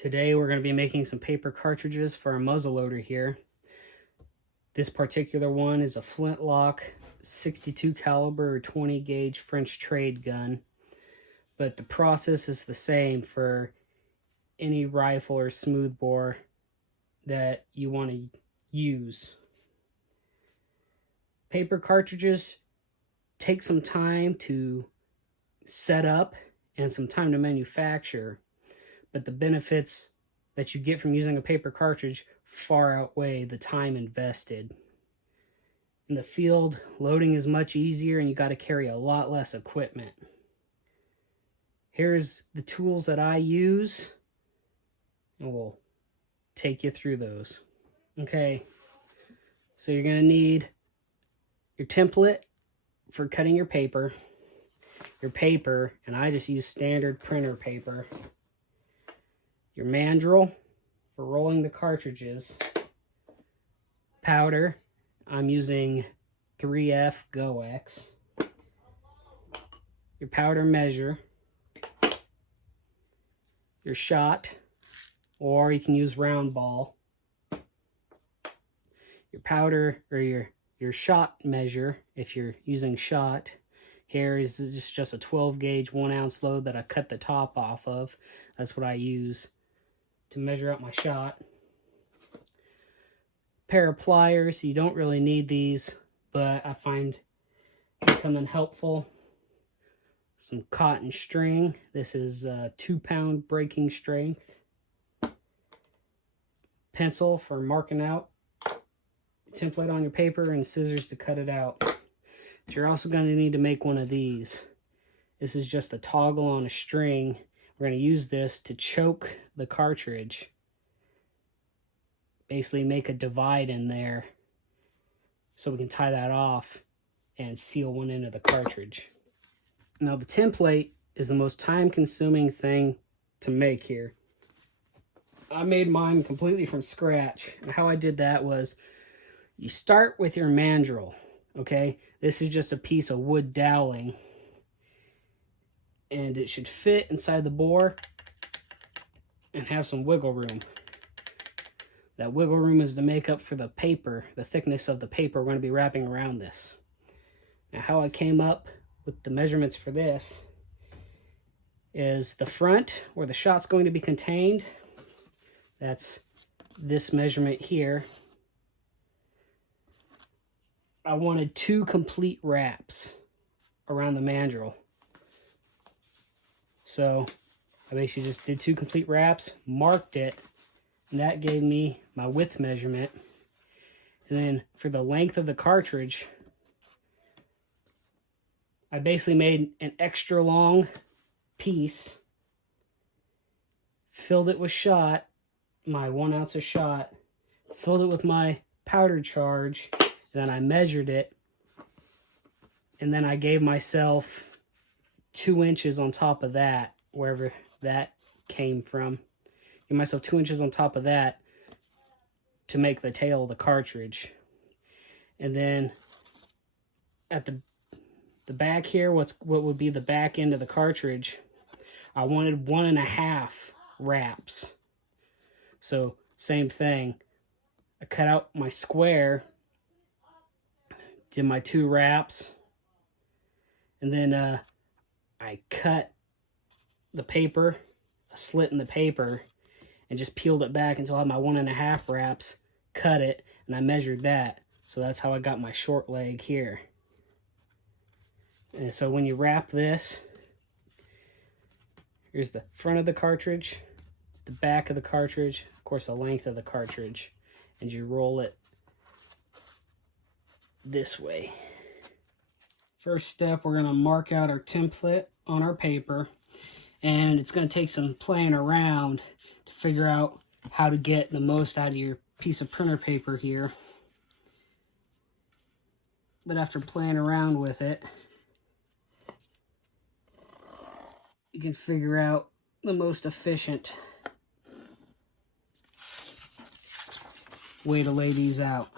Today we're going to be making some paper cartridges for our muzzle loader here. This particular one is a Flintlock 62 caliber 20 gauge French trade gun, but the process is the same for any rifle or smoothbore that you want to use. Paper cartridges take some time to set up and some time to manufacture, but the benefits that you get from using a paper cartridge far outweigh the time invested. In the field, loading is much easier and you got to carry a lot less equipment. Here's the tools that I use, and we'll take you through those. Okay, so you're going to need your template for cutting your paper, and I just use standard printer paper, your mandrel for rolling the cartridges, powder, I'm using FFFg GOEX, your powder measure, your shot, or you can use round ball, your powder or your shot measure if you're using shot. Here is just a 12 gauge 1 ounce load that I cut the top off of. That's what I use to measure out my shot. Pair of pliers, you don't really need these, but I find they come in helpful. Some cotton string, this is 2-pound breaking strength. Pencil for marking out template on your paper, and scissors to cut it out. But you're also going to need to make one of these. This is just a toggle on a string. We're going to use this to choke the cartridge. Basically make a divide in there so we can tie that off and seal one end of the cartridge. Now the template is the most time-consuming thing to make here. I made mine completely from scratch, and how I did that was you start with your mandrel. Okay, this is just a piece of wood doweling, and it should fit inside the bore and have some wiggle room. That wiggle room is to make up for the paper, the thickness of the paper we're going to be wrapping around this. Now how I came up with the measurements for this is the front where the shot's going to be contained. That's this measurement here. I wanted 2 complete wraps around the mandrel. So I basically just did 2 complete wraps, marked it, and that gave me my width measurement. And then for the length of the cartridge, I basically made an extra long piece, filled it with shot, my 1 ounce of shot, filled it with my powder charge, then I measured it, and then I gave myself 2 inches on top of that, wherever that came from. Give myself 2 inches on top of that to make the tail of the cartridge. And then at the back here, what would be the back end of the cartridge, I wanted 1.5 wraps. So same thing, I cut out my square, did my 2 wraps, and then I cut the paper, a slit in the paper, and just peeled it back until I had my 1.5 wraps, cut it, and I measured that. So that's how I got my short leg here. And so when you wrap this, here's the front of the cartridge, the back of the cartridge, of course the length of the cartridge, and you roll it this way. First step, we're going to mark out our template on our paper, and it's going to take some playing around to figure out how to get the most out of your piece of printer paper here. But after playing around with it, you can figure out the most efficient way to lay these out.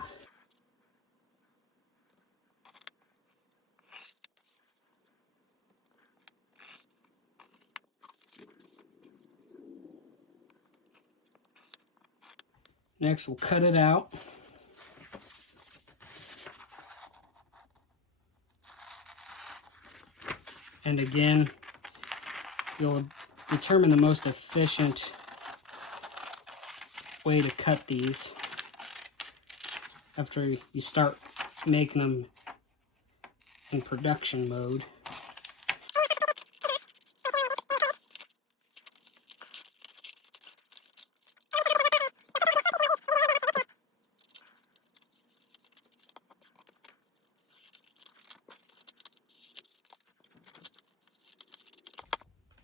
Next, we'll cut it out. And again, you'll determine the most efficient way to cut these after you start making them in production mode.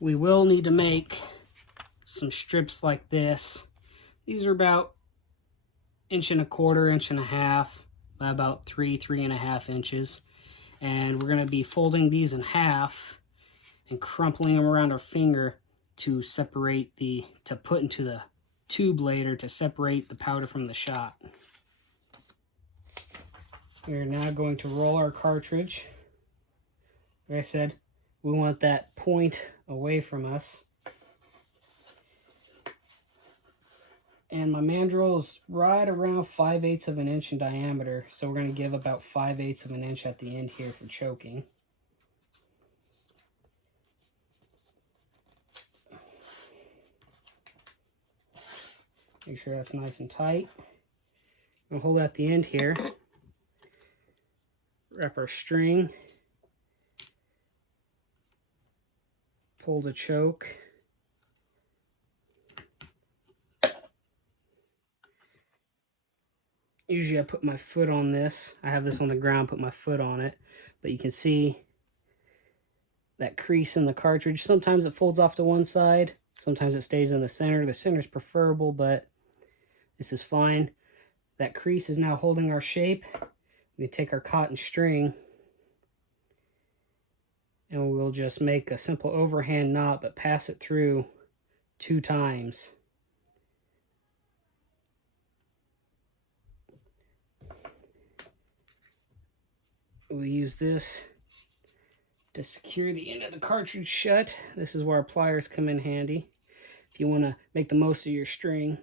We will need to make some strips like this. These are about 1.25 inches, 1.5 inches, about 3.5 inches. And we're going to be folding these in half and crumpling them around our finger to separate to put into the tube later to separate the powder from the shot. We're now going to roll our cartridge. Like I said, we want that point away from us. And my mandrel is right around 5/8 of an inch in diameter, so we're going to give about 5/8 of an inch at the end here for choking. Make sure that's nice and tight. We'll hold at the end here. Wrap our string. Pull the choke. Usually I put my foot on this. I have this on the ground, put my foot on it. But you can see that crease in the cartridge. Sometimes it folds off to one side. Sometimes it stays in the center. The center is preferable, but this is fine. That crease is now holding our shape. We take our cotton string and we'll just make a simple overhand knot, but pass it through 2 times. We use this to secure the end of the cartridge shut. This is where our pliers come in handy if you want to make the most of your string.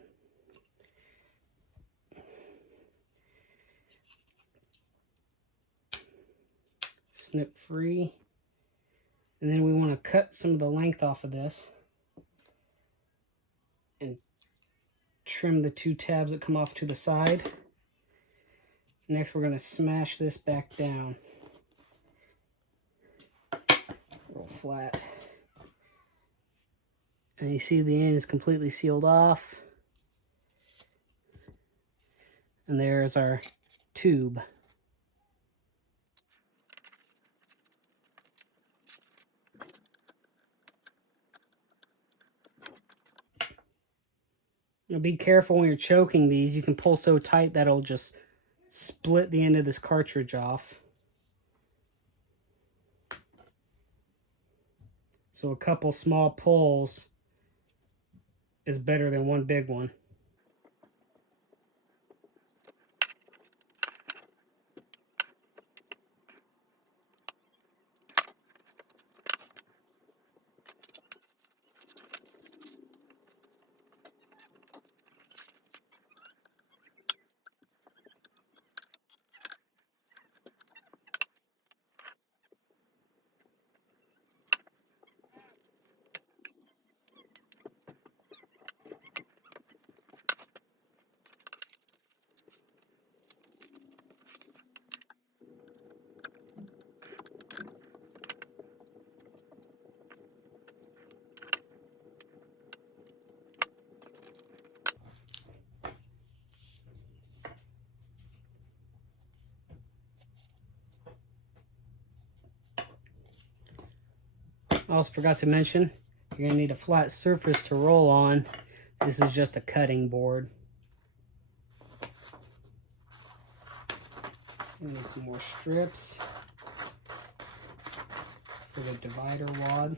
Snip free. And then we want to cut some of the length off of this and trim the 2 tabs that come off to the side. Next, we're going to smash this back down. Roll flat. And you see the end is completely sealed off. And there's our tube. Now be careful when you're choking these. You can pull so tight that it'll just split the end of this cartridge off. So a couple small pulls is better than one big one. I also forgot to mention, you're going to need a flat surface to roll on. This is just a cutting board. We need some more strips for the divider wad.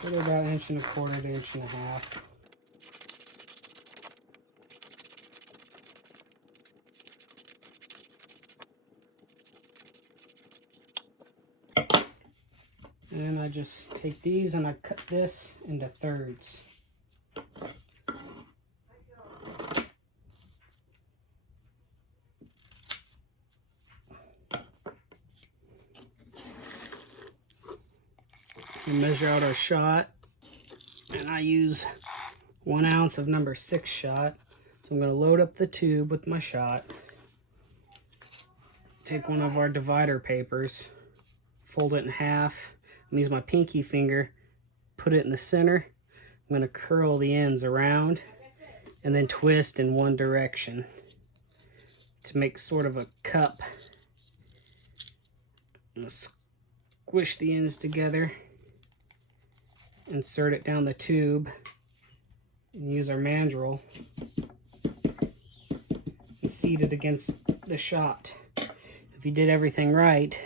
Put it about 1.25 to 1.5 inches. And then I just take these and I cut this into thirds. We measure out our shot, and I use 1 ounce of number 6 shot. So I'm going to load up the tube with my shot. Take one of our divider papers, fold it in half. I'm use my pinky finger, put it in the center. I'm going to curl the ends around and then twist in one direction to make sort of a cup. I'm going to squish the ends together, insert it down the tube, and use our mandrel and seat it against the shot. If you did everything right,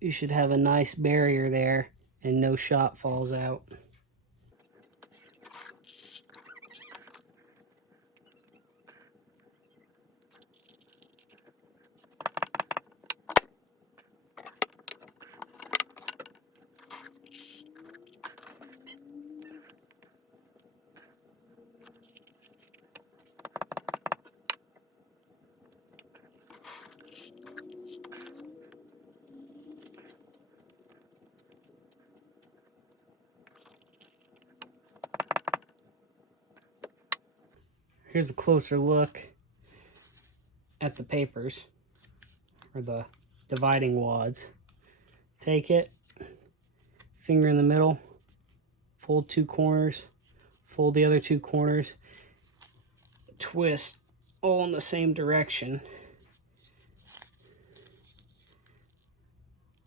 you should have a nice barrier there and no shot falls out. Here's a closer look at the papers, or the dividing wads. Take it, finger in the middle, fold 2 corners, fold the other 2 corners, twist all in the same direction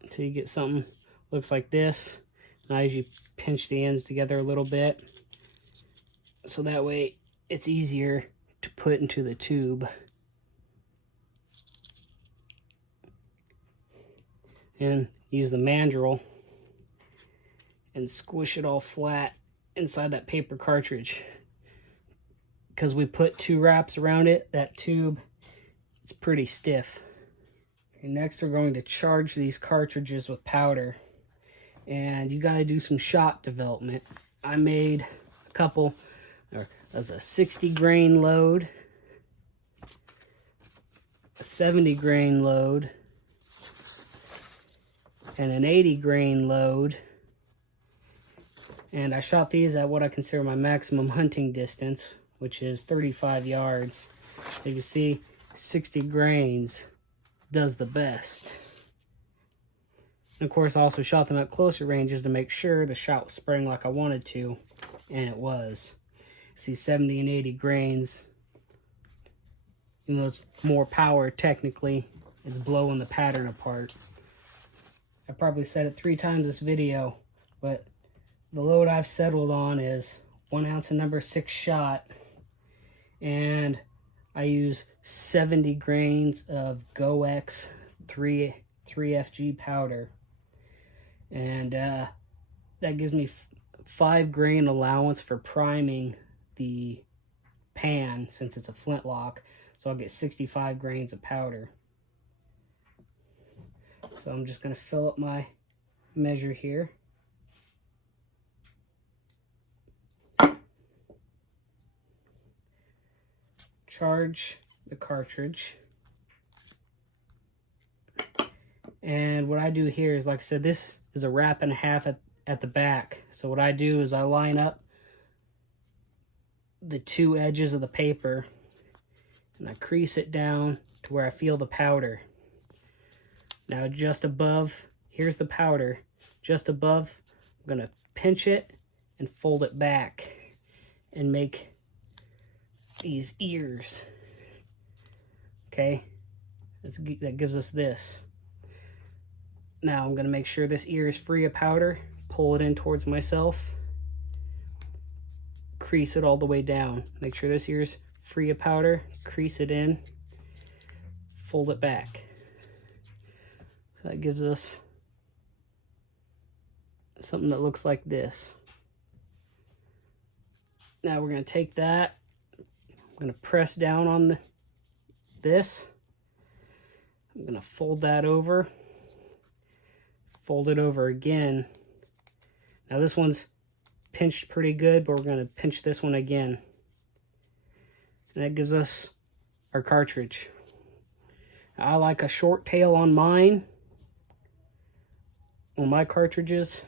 until you get something looks like this. Now as you pinch the ends together a little bit, so that way it's easier to put into the tube. And use the mandrel and squish it all flat inside that paper cartridge. Because we put 2 wraps around it, that tube, it's pretty stiff. Okay, next we're going to charge these cartridges with powder. And you gotta do some shot development. I made a couple. There's a 60 grain load, a 70 grain load, and an 80 grain load. And I shot these at what I consider my maximum hunting distance, which is 35 yards. You can see 60 grains does the best. And of course I also shot them at closer ranges to make sure the shot was spraying like I wanted to, and it was. See 70 and 80 grains, even though it's more power technically, it's blowing the pattern apart. I probably said it 3 times this video, but the load I've settled on is 1 ounce of number 6 shot, and I use 70 grains of GOEX 3FG powder, and that gives me 5 grain allowance for priming the pan since it's a flintlock, so I'll get 65 grains of powder. So I'm just going to fill up my measure here. Charge the cartridge. And what I do here is, like I said, this is a wrap and a half at the back. So what I do is I line up the 2 edges of the paper and I crease it down to where I feel the powder. Now just above, here's the powder. Just above, I'm going to pinch it and fold it back and make these ears. Okay, that gives us this. Now I'm going to make sure this ear is free of powder, pull it in towards myself, crease it all the way down. Make sure this ear is free of powder, crease it in, fold it back. So that gives us something that looks like this. Now we're going to take that, I'm going to press down on this. I'm going to fold that over, fold it over again. Now this one's pinched pretty good, but we're going to pinch this one again. And that gives us our cartridge. I like a short tail on mine, on my cartridges,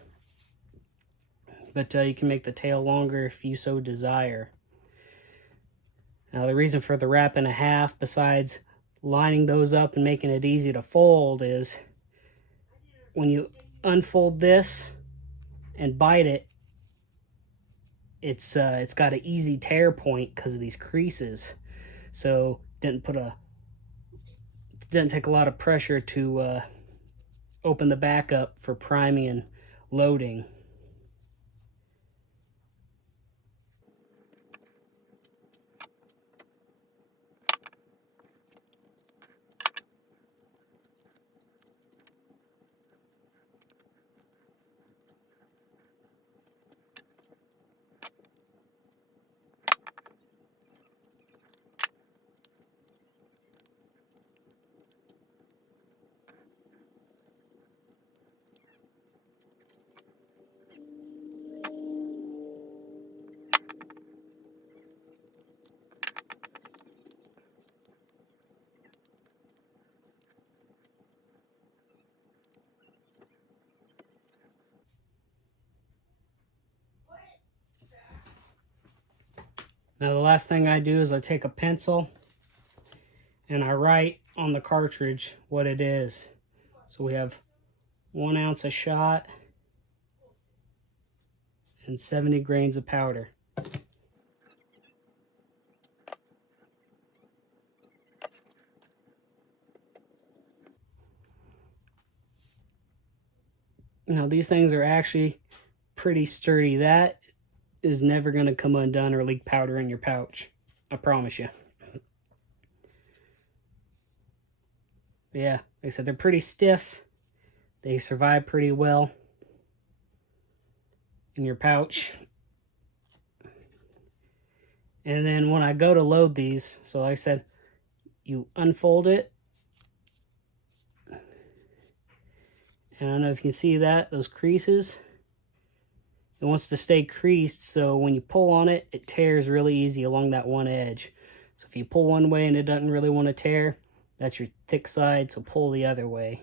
but you can make the tail longer if you so desire. Now the reason for the wrap and a half, besides lining those up and making it easy to fold, is when you unfold this and bite it, it's got an easy tear point because of these creases. So didn't take a lot of pressure to open the back up for priming and loading. Now the last thing I do is I take a pencil and I write on the cartridge what it is. So we have 1 ounce of shot and 70 grains of powder. Now these things are actually pretty sturdy. That is never going to come undone or leak powder in your pouch. I promise you. But yeah, like I said, they're pretty stiff. They survive pretty well in your pouch. And then when I go to load these, so like I said, you unfold it. And I don't know if you can see that, those creases. It wants to stay creased, so when you pull on it, it tears really easy along that one edge. So if you pull one way and it doesn't really want to tear, that's your thick side, so pull the other way.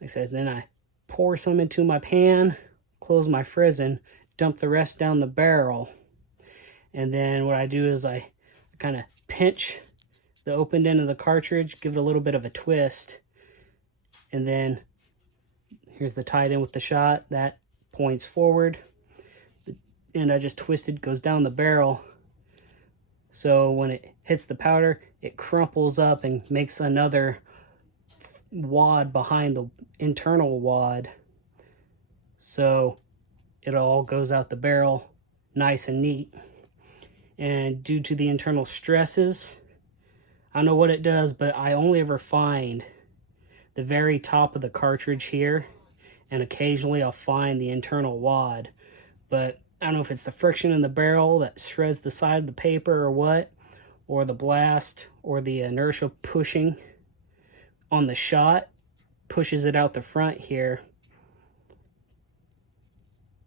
Like I said, then I pour some into my pan, close my frizzen, dump the rest down the barrel. And then what I do is I kind of pinch the opened end of the cartridge, give it a little bit of a twist. And then here's the tied in with the shot. That points forward. The end I just twisted goes down the barrel. So when it hits the powder, it crumples up and makes another wad behind the internal wad. So it all goes out the barrel nice and neat. And due to the internal stresses, I don't know what it does, but I only ever find the very top of the cartridge here, and occasionally I'll find the internal wad. But I don't know if it's the friction in the barrel that shreds the side of the paper or what, or the blast or the inertia pushing on the shot pushes it out the front here.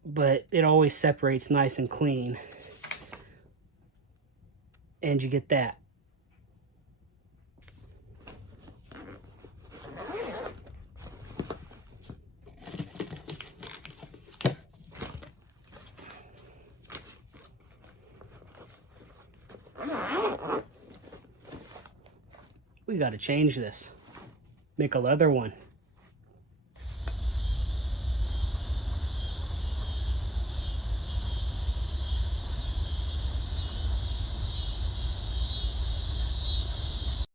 But it always separates nice and clean. And you get that. We got to change this. Make a leather one.